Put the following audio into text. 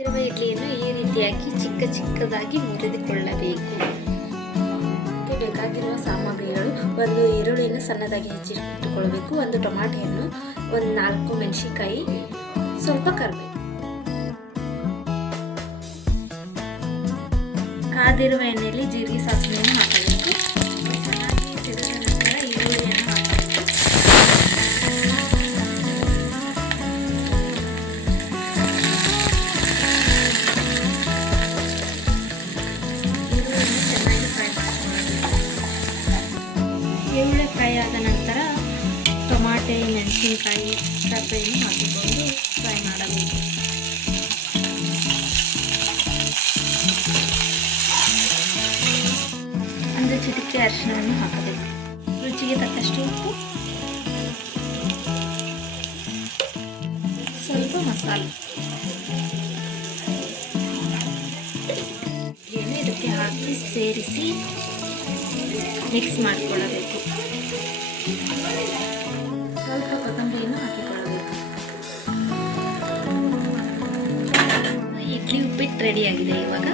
ಇರುವ ಇಡ್ಲಿಯನ್ನು ಈ ರೀತಿಯಾಗಿ ಚಿಕ್ಕ ಚಿಕ್ಕದಾಗಿ ಮುರಿದುಕೊಳ್ಳಬೇಕು. ಬೇಕಾಗಿರುವ ಸಾಮಗ್ರಿಗಳು ಒಂದು ಈರುಳ್ಳಿಯನ್ನು ಸಣ್ಣದಾಗಿ ಹೆಚ್ಚಿಟ್ಟುಕೊಳ್ಳಬೇಕು ಒಂದು ಟೊಮಾಟೆಯನ್ನು ಒಂದು ನಾಲ್ಕು ಮೆಣಸಿನಕಾಯಿ, ಸ್ವಲ್ಪ ಕರಿಬೇವು. ಕಾದಿರುವ ಎಣ್ಣೆಯಲ್ಲಿ ಜೀರಿಗೆ ಸಾಸಿವೆಯನ್ನು ಈರುಳ್ಳಿ ಫ್ರೈ ಆದ ನಂತರ ಟೊಮಾಟೆ, ಮೆಣಸಿನಕಾಯಿ ಸಬ್ಬೆಯನ್ನು ಹಾಕಿಕೊಂಡು ಫ್ರೈ ಮಾಡಬೇಕು. ಒಂದು ಚಿಟಿಕೆ ಅರಿಶಿಣವನ್ನು ಹಾಕಬೇಕು. ರುಚಿಗೆ ತಕ್ಕಷ್ಟು ಉಪ್ಪು. ಸ್ವಲ್ಪ ಮಸಾಲೆ. ಇದಕ್ಕೆ ಹಾಕಿ ಸೇರಿಸಿ ಮಿಕ್ಸ್ ಮಾಡ್ಕೊಳ್ಳಬೇಕು. ಸ್ವಲ್ಪ ಕೊತ್ತಂಬರಿಯನ್ನು ಹಾಕಿಕೊಳ್ಳಬೇಕು. ಇಡ್ಲಿ ಉಪ್ಪಿಟ್ಟು ರೆಡಿಯಾಗಿದೆ ಇವಾಗ.